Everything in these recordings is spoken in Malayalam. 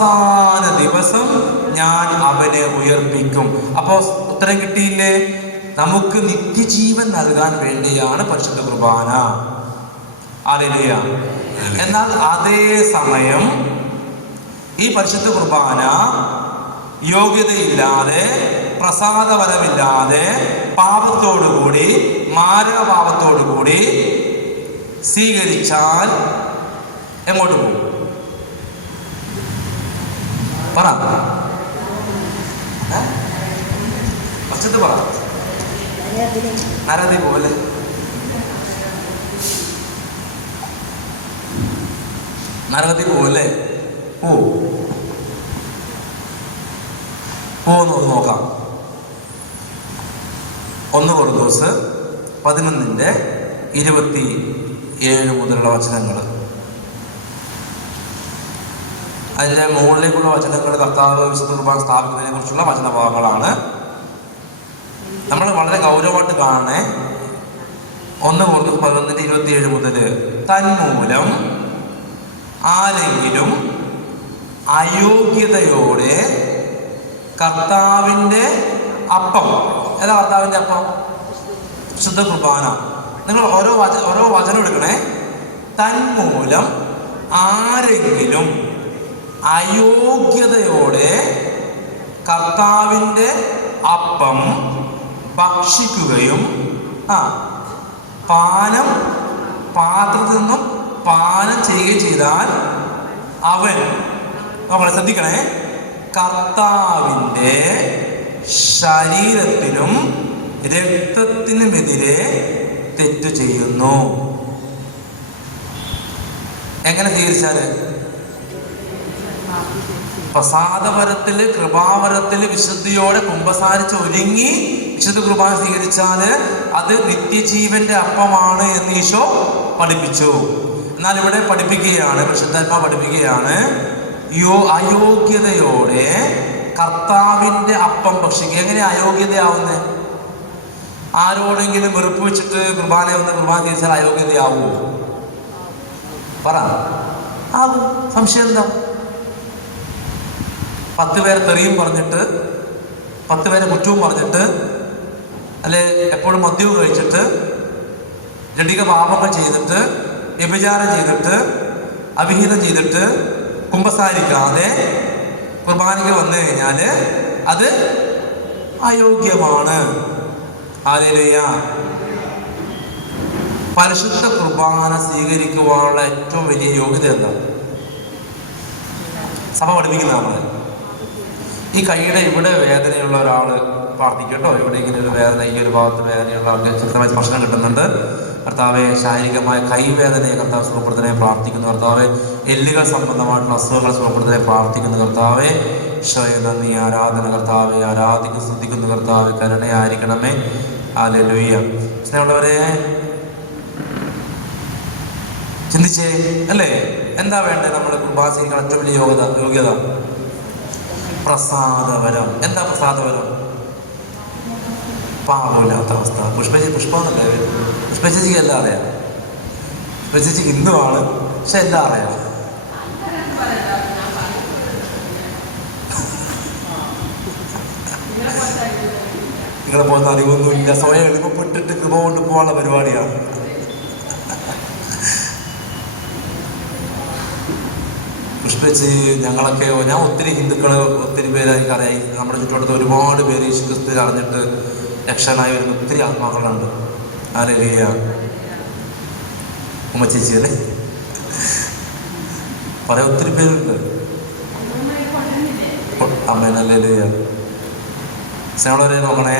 അവസാന ദിവസം ഞാൻ അവനെ ഉയർപ്പിക്കും. അപ്പോ ഉത്തരം കിട്ടിയില്ലേ? നമുക്ക് നിത്യജീവൻ നൽകാൻ വേണ്ടിയാണ് പരിശുദ്ധ കുർബാന. ഹല്ലേലൂയ. എന്നാൽ അതേ സമയം ഈ പരിശുദ്ധ കുർബാന യോഗ്യതയില്ലാതെ, പ്രസാദവരമില്ലാതെ, പാപത്തോടുകൂടി, മാരകപാപത്തോടുകൂടി സ്വീകരിച്ചാൽ എങ്ങോട്ട് പോകും? പറ, പറ. നരകത്തിൽ പോവല്ലേ? നരകത്തിൽ പോവല്ലേ? പോന്ന് നോക്കാം. 1 കൊരിന്ത്യസ് 11:27 മുതലുള്ള വചനങ്ങൾ. അതിൻ്റെ മുകളിലേക്കുള്ള വചനങ്ങൾ കർത്താവ് വിശുദ്ധ കുർബാന സ്ഥാപിക്കുന്നതിനെ കുറിച്ചുള്ള വചനഭാഗങ്ങളാണ്. നമ്മൾ വളരെ ഗൗരവമായിട്ട് കാണണേ. 1 കൊരിന്ത്യസ് 11:27 മുതൽ, തന്മൂലം ആരെങ്കിലും അയോഗ്യതയോടെ കർത്താവിൻ്റെ അപ്പം, ഏതാ കർത്താവിൻ്റെ അപ്പം? വിശുദ്ധ കുർബാന. നിങ്ങൾ ഓരോ വചനം എടുക്കണേ. തന്മൂലം ആരെങ്കിലും അയോഗ്യതയോടെ കർത്താവിൻ്റെ അപ്പം ഭക്ഷിക്കുകയും പാത്രത്തിൽ നിന്നും പാനം ചെയ്യുകയും ചെയ്താൽ അവൻ, നമ്മളെ ശ്രദ്ധിക്കണേ, കർത്താവിൻ്റെ ശരീരത്തിനും രക്തത്തിനുമെതിരെ തെറ്റു ചെയ്യുന്നു. എങ്ങനെ സ്വീകരിച്ചാല്? പ്രസാദപരത്തില്, കൃപാവരത്തില് വിശുദ്ധിയോടെ കുമ്പസാരിച്ച് ഒരുങ്ങി വിശുദ്ധ കുർബാന സ്വീകരിച്ചാല് അത് നിത്യജീവന്റെ അപ്പമാണ് എന്ന് ഈശോ പഠിപ്പിച്ചു. എന്നാൽ ഇവിടെ പഠിപ്പിക്കുകയാണ്, പരിശുദ്ധാത്മാവ് പഠിപ്പിക്കുകയാണ്, അയോഗ്യതയോടെ കർത്താവിൻ്റെ അപ്പം ഭക്ഷിക്കുക. എങ്ങനെ അയോഗ്യതയാവുന്നത്? ആരോടെങ്കിലും വെറുപ്പ് വെച്ചിട്ട് കുർബാന സ്വീകരിച്ചാൽ അയോഗ്യതയാവുമോ? പറ. ആവും. സംശയം എന്താ? 10 പേരെ തെറിയും പറഞ്ഞിട്ട്, 10 പേരെ കുറ്റവും പറഞ്ഞിട്ട്, അല്ലെ എപ്പോഴും മദ്യവും കഴിച്ചിട്ട്, ജഡിക പാപങ്ങൾ ചെയ്തിട്ട്, വ്യഭിചാരം ചെയ്തിട്ട്, അവിഹിതം ചെയ്തിട്ട്, കുമ്പസാരിക്കാതെ കുർബാനയ്ക്ക് വന്നു കഴിഞ്ഞാൽ അത് അയോഗ്യമാണ്. ഹല്ലേലൂയ. പരിശുദ്ധ കുർബാന സ്വീകരിക്കുവാനുള്ള ഏറ്റവും വലിയ യോഗ്യത എന്താ? സഭ പഠിപ്പിക്കുന്നതാണ്. ഈ കൈയുടെ ഇവിടെ വേദനയുള്ള ഒരാൾ പ്രാർത്ഥിക്കട്ടോ. ഇവിടെ ഇങ്ങനെ ഒരു വേദന, ഈ ഒരു ഭാഗത്ത് വേദനയുള്ള ആൾക്ക് ശക്തമായ സ്പർശനം കിട്ടുന്നുണ്ട്. കർത്താവെ, ശാരീരികമായ കൈവേദനയെ കർത്താവ് സുഖപ്പെടുത്തനെ പ്രാർത്ഥിക്കുന്നു. കർത്താവെ, എല്ലുകൾ സംബന്ധമായിട്ടുള്ള അസുഖങ്ങൾ സുഖപ്പെടുത്തനെ പ്രാർത്ഥിക്കുന്നു. കർത്താവെ, ഈശോയെ നന്ദി, ആരാധന. കർത്താവെ, ആരാധിക്കുന്നു, സ്തുതിക്കുന്നു. കർത്താവെ, കരുണയായിരിക്കണമേ. ഹല്ലേലൂയ. സ്നേഹമുള്ളവരെ, ചിന്തിച്ചേ അല്ലേ? എന്താ വേണ്ടത്? നമ്മൾ കുർബാന സ്വീകരിക്കാൻ ഏറ്റവും വലിയ യോഗ്യത പ്രസാദവരം. എന്താ പ്രസാദവരം? പാപമില്ലാത്ത അവസ്ഥ. പുഷ്പമെന്നല്ലേ? പുഷ്പചേച്ചിക്ക് എല്ലാം അറിയാം. പുഷ്പചേച്ചിക്ക് ഹിന്ദുവാണ്, പക്ഷെ എല്ലാം അറിയാം. നിങ്ങളെ പോലത്തെ അറിവൊന്നുമില്ല. സ്വയം എളുപ്പപ്പെട്ടിട്ട് കൃപ കൊണ്ട് പോകാനുള്ള പരിപാടിയാണ്. പുഷ്പിച്ച് ഞങ്ങളൊക്കെ, ഞാൻ ഒത്തിരി ഹിന്ദുക്കളെ ഒത്തിരി പേരെ എനിക്കറിയാം. നമ്മുടെ ചുറ്റുവട്ടത്ത് ഒരുപാട് പേര് യേശു ക്രിസ്തുവിൽ അറിഞ്ഞിട്ട് രക്ഷനായി വരുന്ന ഒത്തിരി ആത്മാക്കളുണ്ട്. ഹല്ലേലൂയ. ഉമ്മച്ചേച്ചി അല്ലേ പറയാൻ ഒത്തിരി പേരുണ്ട്. അമ്മേൻ. ഹല്ലേലൂയ. സ്നേഹമുള്ളവരെ നോക്കണേ,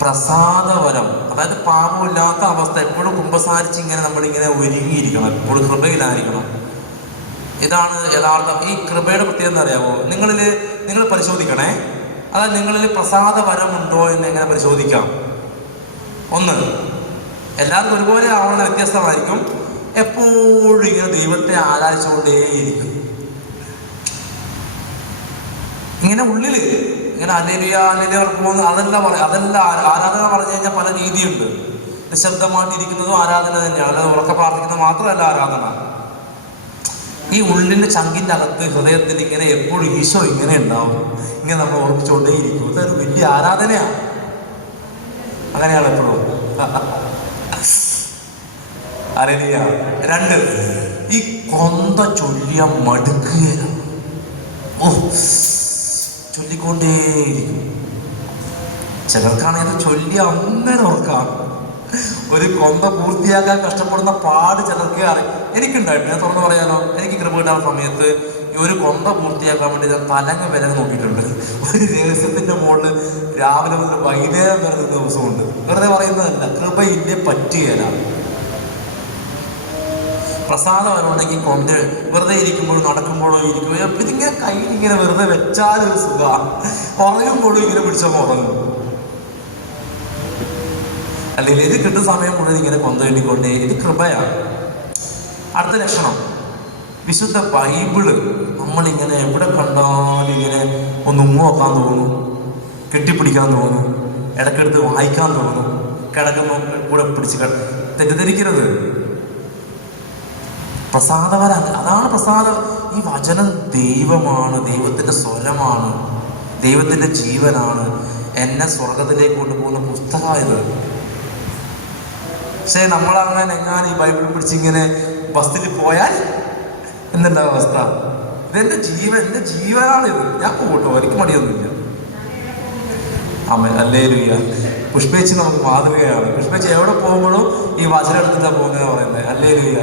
പ്രസാദവരം, അതായത് പാപമില്ലാത്ത അവസ്ഥ. എപ്പോഴും കുമ്പസാരിച്ച് ഇങ്ങനെ നമ്മളിങ്ങനെ ഒരുങ്ങിയിരിക്കണം, എപ്പോഴും കൃപയിലായിരിക്കണം. ഇതാണ് യഥാർത്ഥം. ഈ കൃപയുടെ പ്രത്യേകത എന്താ അറിയാമോ? നിങ്ങൾ പരിശോധിക്കണേ. അതായത് നിങ്ങളിൽ പ്രസാദവരമുണ്ടോ എന്ന് എങ്ങനെ പരിശോധിക്കാം? ഒന്ന്, എല്ലാവർക്കും ഒരുപോലെ ആവണമെന്ന് വ്യത്യസ്തമായിരിക്കും. എപ്പോഴും ഇങ്ങനെ ദൈവത്തെ ആരാധിച്ചുകൊണ്ടേയിരിക്കും. ഇങ്ങനെ ഉള്ളിൽ ഇങ്ങനെ ഹല്ലേലൂയ ഹല്ലേലൂയ പോകുന്നു. അതല്ല ആരാധന പറഞ്ഞു കഴിഞ്ഞാൽ പല രീതിയുണ്ട്. നിശബ്ദമായിട്ടിരിക്കുന്നതും ആരാധന തന്നെയാണ്. അല്ലാതെ ഉറക്കെ പ്രാർത്ഥിക്കുന്നത് മാത്രമല്ല ആരാധന. ഈ ഉള്ളിൻ്റെ ചങ്കിൻ്റെ അകത്ത് ഹൃദയത്തിൽ ഇങ്ങനെ എപ്പോഴും ഈശോ ഇങ്ങനെ ഉണ്ടാവും, ഇങ്ങനെ നമ്മൾ ഓർമ്മിച്ചുകൊണ്ടേയിരിക്കും. ഇതൊരു വലിയ ആരാധനയാണ്. അങ്ങനെയാണ് എപ്പോഴും. ഹല്ലേലൂയ. 2, ഈ കൊന്ത ചൊല്ലിയ മടുക്കുകയില്ല. ചൊല്ലിക്കൊണ്ടേയിരിക്കും. ചിലർക്കാണെങ്കിൽ ചൊല്ലി അങ്ങനെ ഓർക്കാം. ഒരു കൊന്ത പൂർത്തിയാക്കാൻ കഷ്ടപ്പെടുന്ന പാട് ചിലർക്ക് അറിയാം. എനിക്കുണ്ടായിട്ട് ഞാൻ തുറന്നു പറയാനോ, എനിക്ക് കൃപ കിട്ടാത്ത സമയത്ത് ഈ ഒരു കൊന്ത പൂർത്തിയാക്കാൻ വേണ്ടി ഞാൻ തലങ്ങ വിലങ്ങ് നോക്കിയിട്ടുണ്ട്. ഒരു രഹസ്യത്തിൻ്റെ മുകളിൽ രാവിലെ മുതൽ വൈകുന്നേരം വരുന്ന ദിവസമുണ്ട്. വെറുതെ പറയുന്നതല്ല, കൃപയില്ലേ പറ്റുകയില്ല. പ്രസാദം വരുന്നുണ്ടെങ്കിൽ കൊന്ത വെറുതെ ഇരിക്കുമ്പോഴും നടക്കുമ്പോഴോ ഇരിക്കുമ്പോഴോ ഇതിങ്ങനെ കയ്യിൽ ഇങ്ങനെ വെറുതെ വെച്ചാലൊരു സുഖമാണ്. ഉറങ്ങുമ്പോഴും ഇങ്ങനെ പിടിച്ചാൽ ഉറങ്ങും. അല്ലെങ്കിൽ ഇത് കിട്ടുന്ന സമയം മുഴുവൻ ഇങ്ങനെ കൊന്ത വേണ്ടിക്കൊണ്ടേ. ഇത് കൃപയാണ്. അടുത്ത ലക്ഷണം, വിശുദ്ധ ബൈബിള് നമ്മളിങ്ങനെ എവിടെ കണ്ടാലും ഇങ്ങനെ ഒന്ന് ഉമ്മ തോന്നും, കെട്ടിപ്പിടിക്കാൻ തോന്നും, ഇടയ്ക്കെടുത്ത് വായിക്കാൻ തോന്നും, കിടക്കുമ്പോൾ കൂടെ പിടിച്ച് തെറ്റിദ്ധരിക്കരുത്. പ്രസാദവരാണ്, അതാണ് പ്രസാദം. ഈ വചനം ദൈവമാണ്, ദൈവത്തിൻ്റെ സ്വരമാണ്, ദൈവത്തിൻ്റെ ജീവനാണ്. എന്നെ സ്വർഗത്തിലേക്ക് കൊണ്ടുപോകുന്ന പുസ്തകമായത്. പക്ഷേ നമ്മളങ്ങനെ എങ്ങാനും ഈ ബൈബിൾ പിടിച്ചിങ്ങനെ ബസ്സിൽ പോയാൽ എന്തുണ്ടാവും അവസ്ഥ? ഇതെൻ്റെ ജീവൻ, എൻ്റെ ജീവനാണിത്. ഞാൻ പോകട്ടോ, എനിക്ക് മടിയൊന്നുമില്ല. ആമേൻ, ഹല്ലേലൂയ. പുഷ്പേച്ചി നമുക്ക് മാതൃകയാണ്. പുഷ്പേച്ചി എവിടെ പോകുമ്പോഴും ഈ വചനം എടുത്തിട്ടാണ് പോകുന്നതാണ് പറയുന്നത്. Hallelujah,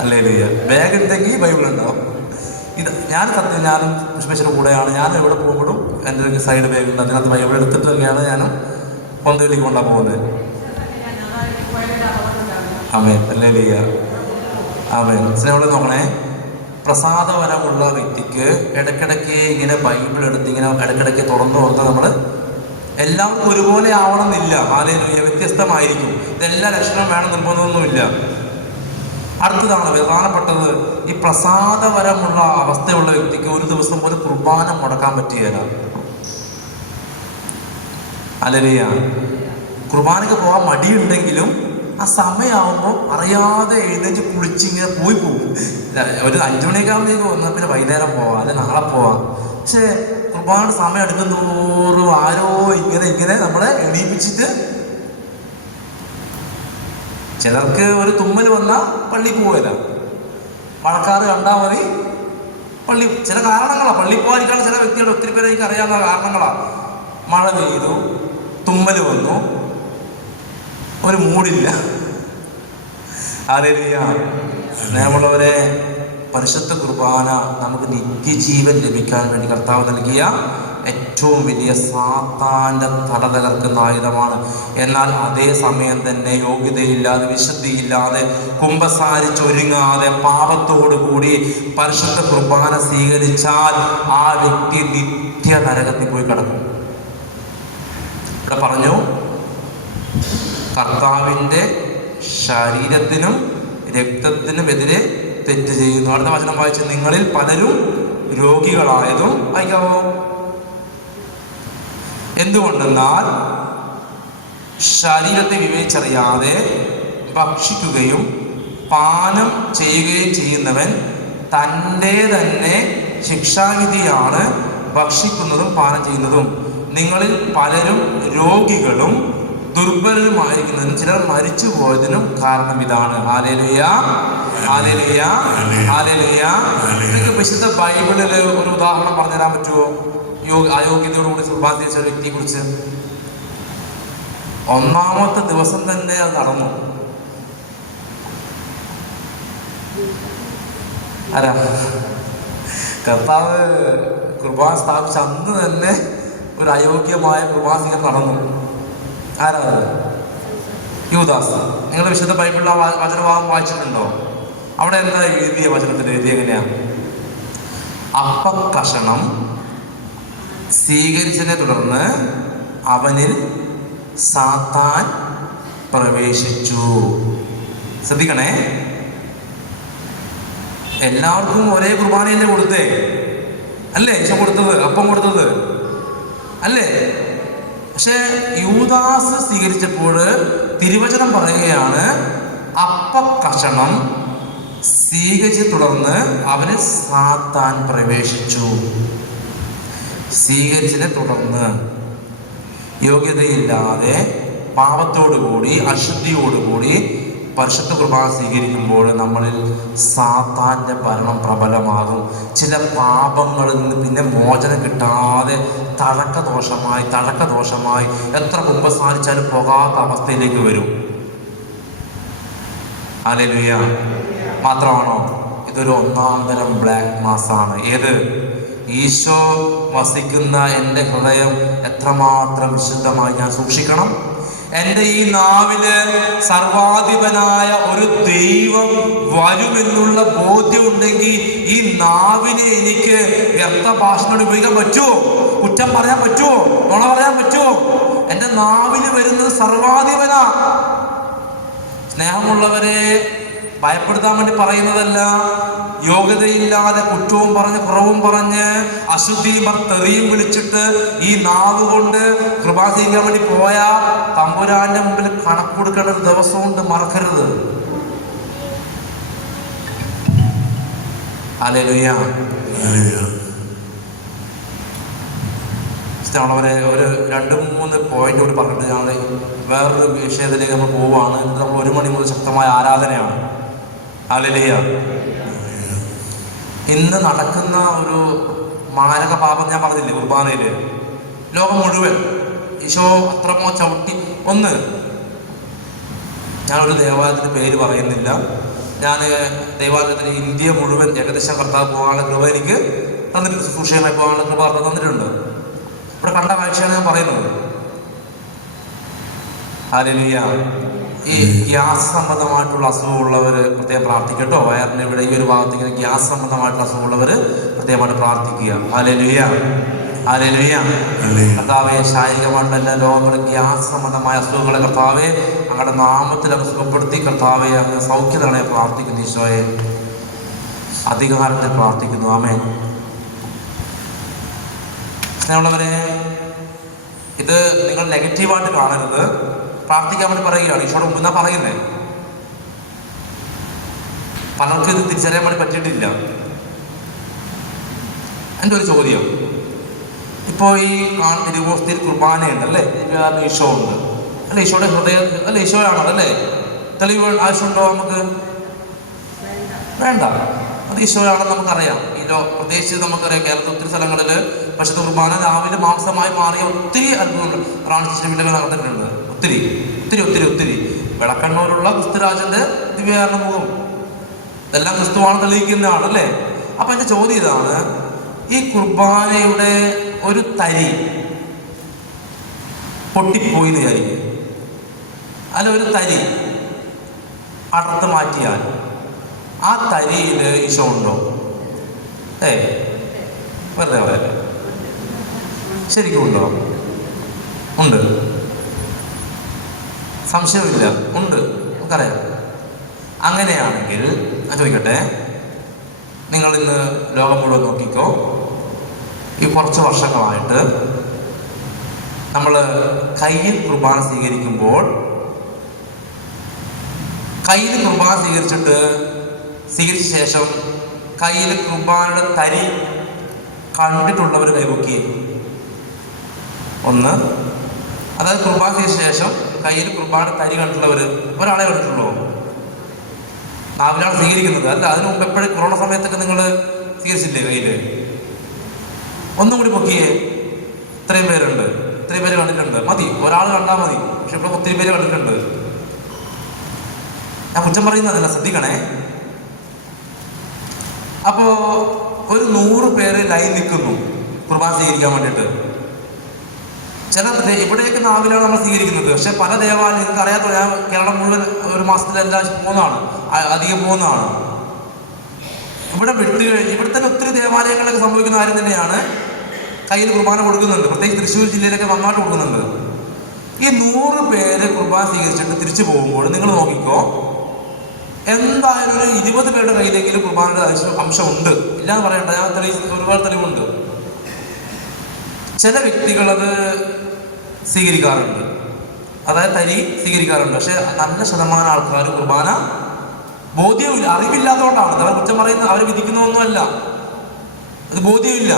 hallelujah. ബാഗ് ഉണ്ടെങ്കിൽ ബൈബിൾ ഉണ്ടാവും. ഇത് ഞാനും പുഷ്പേച്ചിയുടെ കൂടെയാണ്. ഞാൻ എവിടെ പോകുമ്പോഴും എൻ്റെ സൈഡ് ബാഗ് ഉണ്ട്, അതിനകത്ത് ബൈബിൾ എടുത്തിട്ടൊക്കെയാണ് ഞാനും കൊന്തയിലേക്ക് കൊണ്ടാണ് പോകുന്നത്. ആമേൻ, ഹല്ലേലൂയ, ആമേൻ. സ്നേഹമുള്ള നോക്കണേ, പ്രസാദവരമുള്ള വ്യക്തിക്ക് ഇടയ്ക്കിടയ്ക്ക് ഇങ്ങനെ ബൈബിൾ എടുത്ത് ഇങ്ങനെ ഇടയ്ക്കിടയ്ക്ക് തുറന്നു നമ്മൾ എല്ലാവർക്കും ഒരുപോലെ ആവണമെന്നില്ല. ഹല്ലേലൂയ, വ്യത്യസ്തമായിരിക്കും. ഇതെല്ലാം ലക്ഷണം വേണം നിർബന്ധമൊന്നുമില്ല. അടുത്തതാണ് പ്രധാനപ്പെട്ടത്, ഈ പ്രസാദവരമുള്ള അവസ്ഥയുള്ള വ്യക്തിക്ക് ഒരു ദിവസം പോലും കുർബാന മുടക്കാൻ പറ്റുകയില്ല. ഹല്ലേലൂയ. കുർബാനയ്ക്ക് പോകാൻ മടിയുണ്ടെങ്കിലും ആ സമയമാകുമ്പോൾ അറിയാതെ എഴുന്നേറ്റ് കുളിച്ചിങ്ങനെ പോകും. ഒരു 5 മണിയൊക്കെ ആകുമ്പോഴേക്കും വന്നാൽ പിന്നെ വൈകുന്നേരം പോവാം, അല്ലെ നാളെ പോവാം. പക്ഷേ കുർബാനയുടെ സമയം എടുക്കും തോറും ആരോ ഇങ്ങനെ നമ്മളെ എണീപ്പിച്ചിട്ട്, ചിലർക്ക് ഒരു തുമ്മൽ വന്നാൽ പള്ളിക്ക് പോകില്ല, മഴക്കാറ് കണ്ടാൽ മതി പള്ളി. ചില കാരണങ്ങളാണ് പള്ളി പോകാതിരിക്കാനുള്ള ചില വ്യക്തികളുടെ ഒത്തിരി പേരെ എനിക്ക് അറിയാവുന്ന കാരണങ്ങളാണ്. മഴ പെയ്തു, തുമ്മൽ വന്നു, ഒരു മൂടില്ല. ഹല്ലേലൂയ. സ്നേഹമുള്ളവരെ, പരിശുദ്ധ കുർബാന നമുക്ക് നിത്യജീവൻ ലഭിക്കാൻ വേണ്ടി കർത്താവ് നൽകിയ ഏറ്റവും വലിയ സാത്താൻ്റെ തട തകർക്കുന്ന ആയുധമാണ്. എന്നാൽ അതേ സമയം തന്നെ യോഗ്യതയില്ലാതെ, വിശുദ്ധിയില്ലാതെ, കുമ്പസാരിച്ചൊരുങ്ങാതെ, പാപത്തോടുകൂടി പരിശുദ്ധ കുർബാന സ്വീകരിച്ചാൽ ആ വ്യക്തി നിത്യ നരകത്തിൽ പോയി കിടക്കും. ഇവിടെ പറഞ്ഞു, കർത്താവിൻ്റെ ശരീരത്തിനും രക്തത്തിനും എതിരെ തെറ്റ് ചെയ്യുന്നു. അടുത്ത വചനം വായിച്ച്, നിങ്ങളിൽ പലരും രോഗികളായതും വായിക്കാവോ? എന്തുകൊണ്ടെന്നാൽ ശരീരത്തെ വിവേചിച്ചറിയാതെ ഭക്ഷിക്കുകയും പാനം ചെയ്യുകയും ചെയ്യുന്നവൻ തൻ്റെ തന്നെ ശിക്ഷാവിധിയാണ് ഭക്ഷിക്കുന്നതും പാനം ചെയ്യുന്നതും. നിങ്ങളിൽ പലരും രോഗികളും ദുർബലരുമായിരിക്കുന്നതിനും ചിലർ മരിച്ചു പോയതിനും കാരണം ഇതാണ്. Hallelujah, hallelujah, hallelujah. നിങ്ങൾക്ക് വിശുദ്ധ ബൈബിളിൽ ഒരു ഉദാഹരണം പറഞ്ഞുതരാൻ പറ്റുമോ? അയോഗ്യതയോടുകൂടി കുർബാന ചെയ്ത വ്യക്തിയെ കുറിച്ച്. 1-ാമത്തെ ദിവസം തന്നെ അത് നടന്നു. ആരാ? കർത്താവ് കുർബാന സ്ഥാപിച്ച അന്ന് തന്നെ ഒരു അയോഗ്യമായ കുർബാന നടന്നു. ആരാ? യൂദാസ്. നിങ്ങൾ വിശുദ്ധ ബൈബിളിൽ വചനഭാഗം വായിച്ചിട്ടുണ്ടോ? അവിടെ എന്താ എഴുതിയ? വചനത്തിൽ എഴുതിയ എങ്ങനെയാ? അപ്പക്കഷണം സ്വീകരിച്ചതിനെ തുടർന്ന് അവനിൽ സാത്താൻ പ്രവേശിച്ചു. ശ്രദ്ധിക്കണേ, എല്ലാവർക്കും ഒരേ കുർബാനയല്ലേ കൊടുത്തേ? അല്ലേ ഈശോ കൊടുത്തത്? അപ്പം കൊടുത്തത് അല്ലേ? പക്ഷെ യൂദാസ് സ്വീകരിച്ചപ്പോൾ തിരുവചനം പറയുകയാണ്, അപ്പക്കഷണം സ്വീകരിച്ച് തുടർന്ന് അവന് സാത്താൻ പ്രവേശിച്ചു. സ്വീകരിച്ചതിനെ തുടർന്ന് യോഗ്യതയില്ലാതെ പാപത്തോടുകൂടി അശുദ്ധിയോടുകൂടി പരിശുദ്ധ കുർബാന സ്വീകരിക്കുമ്പോൾ നമ്മളിൽ സാത്താൻ്റെ ഭരണം പ്രബലമാകും. ചില പാപങ്ങളിൽ നിന്ന് പിന്നെ മോചനം കിട്ടാതെ തഴക്കദോഷമായി എത്ര കുമ്പസാരിച്ചാലും പോകാത്ത അവസ്ഥയിലേക്ക് വരും. ഹല്ലേലൂയ. മാത്രമാണോ, ഇതൊരു ഒന്നാം തരം ബ്ലാക്ക് മാസാണ്. ഏത്? ഈശോ വസിക്കുന്ന എൻ്റെ ഹൃദയം എത്രമാത്രം വിശുദ്ധമായി ഞാൻ സൂക്ഷിക്കണം. എൻ്റെ ഈ നാവില് സർവാധിപനായ ഒരു ദൈവം വരുമെന്നുള്ള ബോധ്യമുണ്ടെങ്കിൽ ഈ നാവിനെ എനിക്ക് വ്യർത്ഥ ഭാഷണം ഉപയോഗിക്കാൻ പറ്റുമോ? കുറ്റം പറയാൻ പറ്റുമോ? നുണ പറയാൻ പറ്റുമോ? എൻ്റെ നാവിന് വരുന്നത് സർവാധിപനാ. സ്നേഹമുള്ളവരെ, ഭയപ്പെടുത്താൻ വേണ്ടി പറയുന്നതല്ല. യോഗ്യതയില്ലാതെ കുറ്റവും പറഞ്ഞ് കുറവും പറഞ്ഞ് അശുദ്ധിയും തെറിയും വിളിച്ചിട്ട് ഈ നാവ് കൊണ്ട് കൃപ ചെയ്യാൻ വേണ്ടി പോയാ തമ്പുരാന്റെ മുമ്പിൽ കണക്ക് കൊടുക്കേണ്ട ഒരു ദിവസം കൊണ്ട് മറക്കരുത്. ഹല്ലേലൂയ. അവരെ ഒരു 2-3 പോയിന്റ് കൂടി പറഞ്ഞിട്ട് ഞങ്ങൾ വേറൊരു വിഷയത്തിലേക്ക് നമ്മൾ പോവുകയാണ്. ഇത് നമ്മൾ 1 മണി മുതൽ ശക്തമായ ആരാധനയാണ്. ഹല്ലേലൂയ. ഇന്ന് നടക്കുന്ന ഒരു മാരക പാപം ഞാൻ പറഞ്ഞില്ലേ കുർബാനയില്, ലോകം മുഴുവൻ ഈശോ അത്രമോ ചവിട്ടി. ഞാനൊരു ദേവാലയത്തിൻ്റെ പേര് പറയുന്നില്ല. ഞാൻ ദേവാലയത്തിന് ഇന്ത്യ മുഴുവൻ ഏകദേശം കർത്താവ് പോകാനുള്ള കൃപ എനിക്ക് തന്നിട്ടുണ്ട്. ശുശ്രൂഷയുമായി പോകാനുള്ള കൃപ തന്നിട്ടുണ്ട്. ഇവിടെ കണ്ട കാഴ്ചയാണ് ഞാൻ പറയുന്നത്. ഹല്ലേലൂയ. ഈ ഗ്യാസ് സംബന്ധമായിട്ടുള്ള അസുഖമുള്ളവർ പ്രത്യേകം പ്രാർത്ഥിക്കട്ടോ. വയറിന് ഇവിടെ ഈ ഒരു ഭാഗത്തേക്ക് ഗ്യാസ് സംബന്ധമായിട്ടുള്ള അസുഖമുള്ളവർ പ്രത്യേകമായിട്ട് പ്രാർത്ഥിക്കുക. ഹല്ലേലൂയ. ഹല്ലേലൂയ. കർത്താവെ, ശാരീരികമായിട്ടുള്ള എല്ലാ രോഗങ്ങളും ഗ്യാസ് സംബന്ധമായ അസുഖങ്ങളെ കർത്താവെ അങ്ങയുടെ നാമത്തിൽ അങ്ങ് സുഖപ്പെടുത്തി കർത്താവെ അങ്ങ് സൗഖ്യതകളെ പ്രാർത്ഥിക്കുന്നു. ഈശോയെ അധികാരത്തിൽ പ്രാർത്ഥിക്കുന്നു. ആമേൻ. സ്നേഹമുള്ളവരെ, ഇത് നിങ്ങൾ നെഗറ്റീവായിട്ട് കാണരുത്. പ്രാർത്ഥിക്കാൻ വേണ്ടി പറയുകയാണ്. ഈശോയുടെ മുമ്പ് എന്നാ പറയുന്നേ. പലർക്കും ഇത് തിരിച്ചറിയാൻ വേണ്ടി പറ്റിയിട്ടില്ല. എൻ്റെ ഒരു ചോദ്യം, ഇപ്പോൾ ഈ തിരുവോസ്തിയിൽ കുർബാനയുണ്ട് അല്ലേ, ഈശോ ഉണ്ട് അല്ലെ, ഈശോയുടെ ഹൃദയം അല്ലെ, ഈശോയാണല്ലേ. തെളിവ് ആവശ്യമുണ്ടോ? നമുക്ക് വേണ്ട. അത് ഈശോയാണെന്ന് നമുക്കറിയാം. പ്രത്യേകിച്ച് നമുക്കറിയാം, കേരളത്തിൽ ഒത്തിരി സ്ഥലങ്ങളിൽ പരിശുദ്ധ കുർബാന രാവിലെ മാംസമായി മാറിയ ഒത്തിരി അത്ഭുതങ്ങൾ റാണിശിലകൾ നടന്നിട്ടുണ്ട്. ഒത്തിരി ഒത്തിരി ഒത്തിരി ഒത്തിരി വിളക്കണ്ണൂരുള്ള ക്രിസ്തുരാജന്റെ ദിവ്യകാരണ മുഖം ഇതെല്ലാം ക്രിസ്തുവാണ് തെളിയിക്കുന്നതാണ് അല്ലേ. അപ്പൊ എന്റെ ചോദ്യം ഇതാണ്, ഈ കുർബാനയുടെ ഒരു തരി പൊട്ടിപ്പോയി എന്ന് വിചാരിക്കും, അല്ല ഒരു തരി അടർത്ത് മാറ്റിയാൽ ആ തരിയിൽ ഈശോ ഉണ്ടോ? വെറുതെ പറയല്ലേ, ശരിക്കും ഉണ്ടോ? ഉണ്ട്, സംശയമില്ല, ഉണ്ട്, നമുക്കറിയാം. അങ്ങനെയാണെങ്കിൽ ഞാൻ ചോദിക്കട്ടെ, നിങ്ങൾ ഇന്ന് ലോകം മുഴുവൻ നോക്കിക്കോ. ഈ കുറച്ച് വർഷങ്ങളായിട്ട് നമ്മൾ കയ്യിൽ കുർബാന സ്വീകരിക്കുമ്പോൾ, കയ്യിൽ കുർബാന സ്വീകരിച്ച ശേഷം കയ്യിൽ കുർബാനയുടെ തരി കണ്ടിട്ടുള്ളവർ കൈവക്കി. ഒന്ന്, അതായത് കുർബാന സ്വീകരിച്ച ശേഷം കയ്യിൽ കുർബാന തരി കണ്ടിട്ടുള്ളവർ ഒരാളെ കണ്ടിട്ടുള്ളൂ. നാവിലാണ് സ്വീകരിക്കുന്നത് അല്ല, അതിനു മുമ്പ് എപ്പോഴും കൊറോണ സമയത്തൊക്കെ നിങ്ങൾ സ്വീകരിച്ചില്ലേ കയ്യില്? ഒന്നും കൂടി പൊക്കിയേ. ഇത്രയും പേരുണ്ട്, ഇത്രയും പേര് കണ്ടിട്ടുണ്ട്. മതി, ഒരാൾ കണ്ടാൽ മതി. പക്ഷെ ഇവിടെ ഒത്തിരി പേര് കണ്ടിട്ടുണ്ട്. ഞാൻ കുറ്റം പറയുന്നതല്ല, ശ്രദ്ധിക്കണേ. അപ്പോ ഒരു 100 പേര് ലൈൻ നിൽക്കുന്നു കുർബാന സ്വീകരിക്കാൻ വേണ്ടിയിട്ട്. ഇവിടെയൊക്കെ നാവിലാണ് നമ്മൾ സ്വീകരിക്കുന്നത്. പക്ഷെ പല ദേവാലയം നിങ്ങൾക്ക് അറിയാത്ത, ഞാൻ കേരളം മുഴുവൻ ഒരു മാസത്തിലെല്ലാം പോകുന്നതാണ്, അധികം പോകുന്നതാണ്. ഇവിടെ ഇവിടെ തന്നെ ഒത്തിരി ദേവാലയങ്ങളിലൊക്കെ സംഭവിക്കുന്ന കാര്യം തന്നെയാണ്. കയ്യിൽ കുർബാന കൊടുക്കുന്നുണ്ട്, പ്രത്യേകിച്ച് തൃശ്ശൂർ ജില്ലയിലൊക്കെ നന്നായിട്ട് കൊടുക്കുന്നുണ്ട്. ഈ 100 പേര് കുർബാന സ്വീകരിച്ചിട്ട് തിരിച്ചു പോകുമ്പോൾ നിങ്ങൾ നോക്കിക്കോ, എന്തായാലും ഒരു 20 പേരുടെ കയ്യിലെങ്കിലും കുർബാനയുടെ അംശമുണ്ട്. ഇല്ലാന്ന് പറയണ്ട, ഞാൻ ഒരുപാട് തെളിവുണ്ട്. ചില വ്യക്തികളത് സ്വീകരിക്കാറുണ്ട്, അതായത് തരി സ്വീകരിക്കാറുണ്ട്. പക്ഷെ നല്ല ശതമാനം ആൾക്കാർ കുർബാന ബോധ്യമില്ല, അറിവില്ലാത്തതുകൊണ്ടാണ്. അവർ കുറ്റം പറയുന്ന, അവരെ വിധിക്കുന്നതൊന്നുമല്ല, അത് ബോധ്യമില്ല.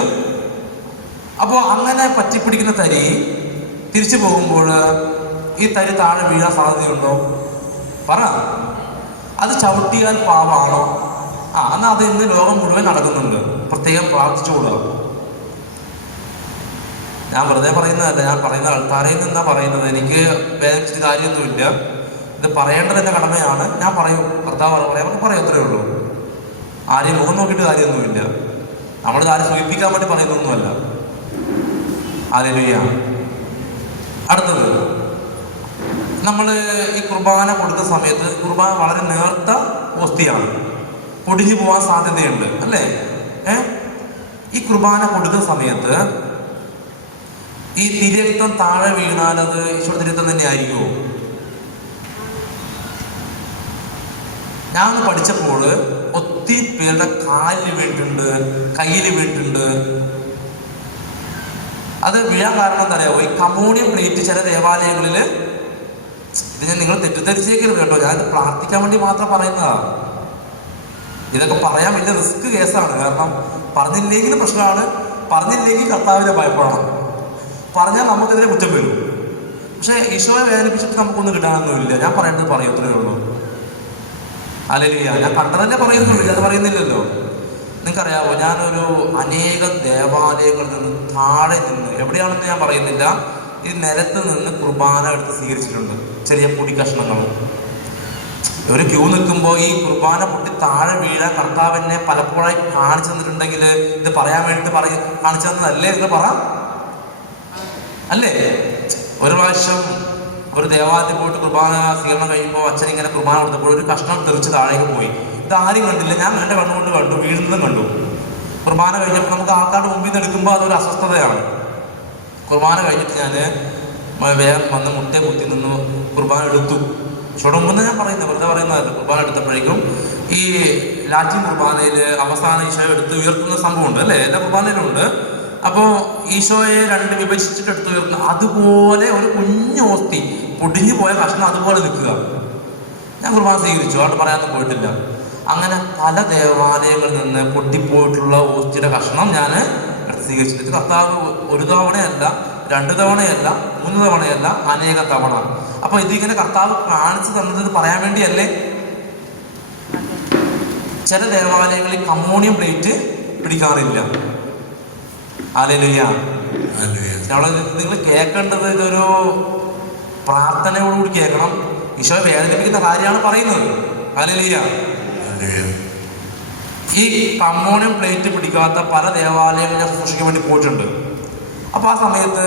അപ്പോൾ അങ്ങനെ പറ്റിപ്പിടിക്കുന്ന തരി തിരിച്ചു പോകുമ്പോൾ ഈ തരി താഴെ വീഴാൻ സാധ്യതയുണ്ടോ? പറ. അത് ചവിട്ടിയാൽ പാവാണോ? എന്നാൽ അത് ഇന്ന് ലോകം മുഴുവൻ നടക്കുന്നുണ്ട്. പ്രത്യേകം പ്രാർത്ഥിച്ചുകൂടുക. ഞാൻ വെറുതെ പറയുന്നതല്ല, ഞാൻ പറയുന്ന ആൾക്കാരിൽ നിന്നാ പറയുന്നത്. എനിക്ക് വേദനിച്ചിട്ട് കാര്യമൊന്നുമില്ല, ഇത് പറയേണ്ടത് എൻ്റെ കടമയാണ്. ഞാൻ പറയും, കർത്താവ് പറയാം, നമുക്ക് പറയത്രേ ഉള്ളൂ. ആരെയും മുഖം നോക്കിയിട്ട് കാര്യമൊന്നുമില്ല. നമ്മൾ ആരും സൂചിപ്പിക്കാൻ വേണ്ടി പറയുന്നൊന്നുമല്ല. ഹല്ലേലൂയ. അടുത്തത്, നമ്മൾ ഈ കുർബാന കൊടുത്ത സമയത്ത്, കുർബാന വളരെ നേർത്ത ഓസ്തിയാണ്, പൊടിഞ്ഞു പോകാൻ സാധ്യതയുണ്ട് അല്ലേ? ഈ കുർബാന കൊടുക്കുന്ന സമയത്ത് ഈ തിരക്തം താഴെ വീണാൽ അത് ഈശോ തിരക്തം തന്നെ ആയിരിക്കുമോ? ഞാൻ പഠിച്ചപ്പോൾ ഒത്തിരി പേരുടെ കാലിൽ വീണിട്ടുണ്ട്, കയ്യിൽ വീണിട്ടുണ്ട്. അത് വീഴാൻ കാരണം എന്താ അറിയാമോ? ഈ കമ്മ്യൂണിയൻ പ്ലേറ്റ് ചില ദേവാലയങ്ങളിൽ, ഇത് ഞാൻ നിങ്ങൾ തെറ്റിദ്ധരിച്ചേക്കരുത് കേട്ടോ, ഞാനത് പ്രാർത്ഥിക്കാൻ വേണ്ടി മാത്രം പറയുന്നതാ. ഇതൊക്കെ പറയാൻ വലിയ റിസ്ക് കേസാണ്. കാരണം പറഞ്ഞില്ലെങ്കിൽ പ്രശ്നമാണ്, പറഞ്ഞില്ലെങ്കിൽ കർത്താവിനെ ഭയപ്പെടണം, പറഞ്ഞാൽ നമുക്കെതിരെ കുറ്റം വരും. പക്ഷെ ഈശോയെ വേദനിപ്പിച്ചിട്ട് നമുക്കൊന്നും കിട്ടാനൊന്നുമില്ല. ഞാൻ പറയേണ്ടത് പറയത്രേ ഉള്ളൂ. ഹല്ലേലൂയ. ഞാൻ കണ്ടതല്ലേ പറയുന്നുള്ളൂ, അത് പറയുന്നില്ലല്ലോ. നിങ്ങൾക്കറിയാവോ, ഞാനൊരു അനേകം ദേവാലയങ്ങളിൽ നിന്ന് താഴെ നിന്ന്, എവിടെയാണെന്ന് ഞാൻ പറയുന്നില്ല, ഈ നിലത്ത് നിന്ന് കുർബാന എടുത്ത് സ്വീകരിച്ചിട്ടുണ്ട്. ചെറിയ പൊടി കഷ്ണങ്ങൾ ഒരു ക്യൂ നിൽക്കുമ്പോൾ ഈ കുർബാന പൊട്ടി താഴെ വീഴാൻ കർത്താവ് എന്നെ പലപ്പോഴായി കാണിച്ചു തന്നിട്ടുണ്ടെങ്കിൽ ഇത് പറയാൻ വേണ്ടിയിട്ട് കാണിച്ചു തന്നതല്ലേ? എന്ന് പറ അല്ലേ? ഒരു പ്രാവശ്യം ഒരു ദേവാലയത്തിൽ പോയിട്ട് കുർബാന സ്വീകരണം കഴിയുമ്പോൾ അച്ഛൻ ഇങ്ങനെ കുർബാന കൊടുത്തപ്പോൾ ഒരു കഷ്ണം തെറിച്ച് താഴേക്ക് പോയി. ഇത് ആരും കണ്ടില്ല, ഞാൻ എൻ്റെ കണ്ണുകൊണ്ട് കണ്ടു, വീഴുന്നതും കണ്ടു. കുർബാന കഴിഞ്ഞപ്പോൾ നമുക്ക് ആൾക്കാരുടെ മുമ്പിൽ നിന്ന് എടുക്കുമ്പോൾ അതൊരു അസ്വസ്ഥതയാണ്. കുർബാന കഴിഞ്ഞിട്ട് ഞാൻ വേഗം വന്ന് മുട്ടയെ കുത്തി നിന്ന് കുർബാന എടുത്തു. ചുടമ്പെന്ന് ഞാൻ പറയുന്നത്, വെറുതെ പറയുന്നതല്ല. കുർബാന എടുത്തപ്പോഴേക്കും ഈ ലാറ്റിൻ കുർബാനയിൽ അവസാനം ഈശോയെ എടുത്ത് ഉയർത്തുന്ന സംഭവമുണ്ട് അല്ലേ? എല്ലാ കുർബാനയിലും ഉണ്ട്. അപ്പോൾ ഈശോയെ രണ്ട് വിഭജിച്ചിട്ട് എടുത്ത് ഉയർത്തുന്ന അതുപോലെ ഒരു കുഞ്ഞു ഓസ്തി പൊടിഞ്ഞു പോയ കഷ്ണം അതുപോലെ നിൽക്കുക. ഞാൻ കുർബാന സ്വീകരിച്ചു, അവിടെ പറയാനൊന്നും പോയിട്ടില്ല. അങ്ങനെ പല ദേവാലയങ്ങളിൽ നിന്ന് പൊട്ടിപ്പോയിട്ടുള്ള ഓസ്തിയുടെ കഷ്ണം ഞാൻ എടുത്ത് സ്വീകരിച്ചിട്ട് കർത്താവ് ഒരു തവണയല്ല, 2 തവണയല്ല, 3 തവണയല്ല, അനേകം തവണ. അപ്പൊ ഇതിങ്ങനെ കർത്താവ് കാണിച്ചു തന്നത് പറയാൻ വേണ്ടിയല്ലേ? ചില ദേവാലയങ്ങളിൽ കമ്മ്യൂണിയൻ പ്ലേറ്റ് പിടിക്കാറില്ല. ഹല്ലേലൂയ. നിങ്ങൾ കേൾക്കേണ്ടത് ഇതൊരു പ്രാർത്ഥനയോടുകൂടി കേൾക്കണം. ഈശോയെ വേദനിപ്പിക്കുന്ന കാര്യമാണ് പറയുന്നത്. ഹല്ലേലൂയ. ഈ കമ്മ്യൂണിയൻ പ്ലേറ്റ് പിടിക്കാത്ത പല ദേവാലയങ്ങളും ഞാൻ സൂക്ഷിക്കാൻ വേണ്ടി പോയിട്ടുണ്ട്. അപ്പൊ ആ സമയത്ത്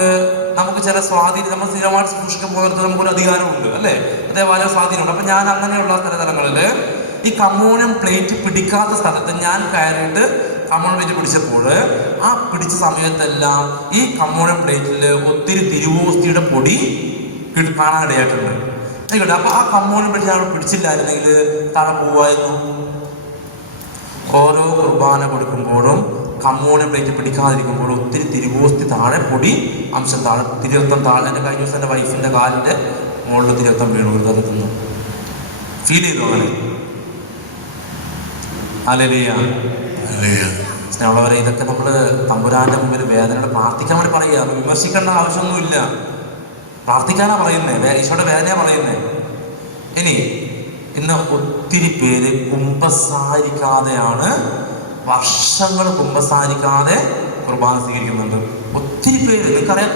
നമുക്ക് ചില സ്വാധീനം, നമ്മൾ സ്ഥിരമായിട്ട് സൂക്ഷിക്കാൻ പോകുന്നത് നമുക്കൊരു അധികാരമുണ്ട് അല്ലേ? ദേവാലയ സ്വാധീനമുണ്ട്. അപ്പൊ ഞാൻ അങ്ങനെയുള്ള സ്ഥലങ്ങളിൽ ഈ കമ്മ്യൂണിയൻ പ്ലേറ്റ് പിടിക്കാത്ത സ്ഥലത്ത് ഞാൻ കയറിയിട്ട് കമ്മ്യൂണിയൻ പ്ലേറ്റ് പിടിച്ചപ്പോൾ ആ പിടിച്ച സമയത്തെല്ലാം ഈ കമ്മ്യൂണിയൻ പ്ലേറ്റിൽ ഒത്തിരി തിരുവോസ്തിയുടെ പൊടി കാണാനിടയായിട്ടുണ്ട്. ആയിക്കോട്ടെ. അപ്പൊ ആ കമ്മ്യൂണിയൻ പ്ലേറ്റ് ഞാൻ പിടിച്ചില്ലായിരുന്നെങ്കിൽ താഴെ പോവായിരുന്നു. ഓരോ കുർബാന കൊടുക്കുമ്പോഴും കമ്മ്യൂണിയൻ പ്ലേറ്റ് പിടിക്കാതിരിക്കുമ്പോഴും ഒത്തിരി തിരുവോസ്തി താഴെ പൊടി അംശം താഴെ, തിരുവത്തം താഴെ. എൻ്റെ കഴിഞ്ഞ ദിവസം എൻ്റെ വൈഫിൻ്റെ കാലിൻ്റെ മുകളിൽ തിരുവത്തം വീണു, ഒരു തരത്തുനിന്ന് ഫീൽ ചെയ്തു അങ്ങനെ. ഹല്ലേലൂയ. സ്നേഹമുള്ളവരെ, ഇതൊക്കെ നമ്മൾ തമ്പുരാന്റെ മുമ്പിൽ വേദനയോടെ പ്രാർത്ഥിക്കാൻ വേണ്ടി പറയുക. വിമർശിക്കേണ്ട ആവശ്യമൊന്നുമില്ല, പ്രാർത്ഥിക്കാനാ പറയുന്നത്, ഈശോയുടെ വേദനയാ പറയുന്നത്. ഇനി ഇന്ന് ഒത്തിരി പേര് കുമ്പസാരിക്കാതെയാണ്, വർഷങ്ങൾ കുമ്പസാരിക്കാതെ കുർബാന സ്വീകരിക്കുന്നുണ്ട്. ഒത്തിരി പേര്, നിങ്ങൾക്കറിയാം,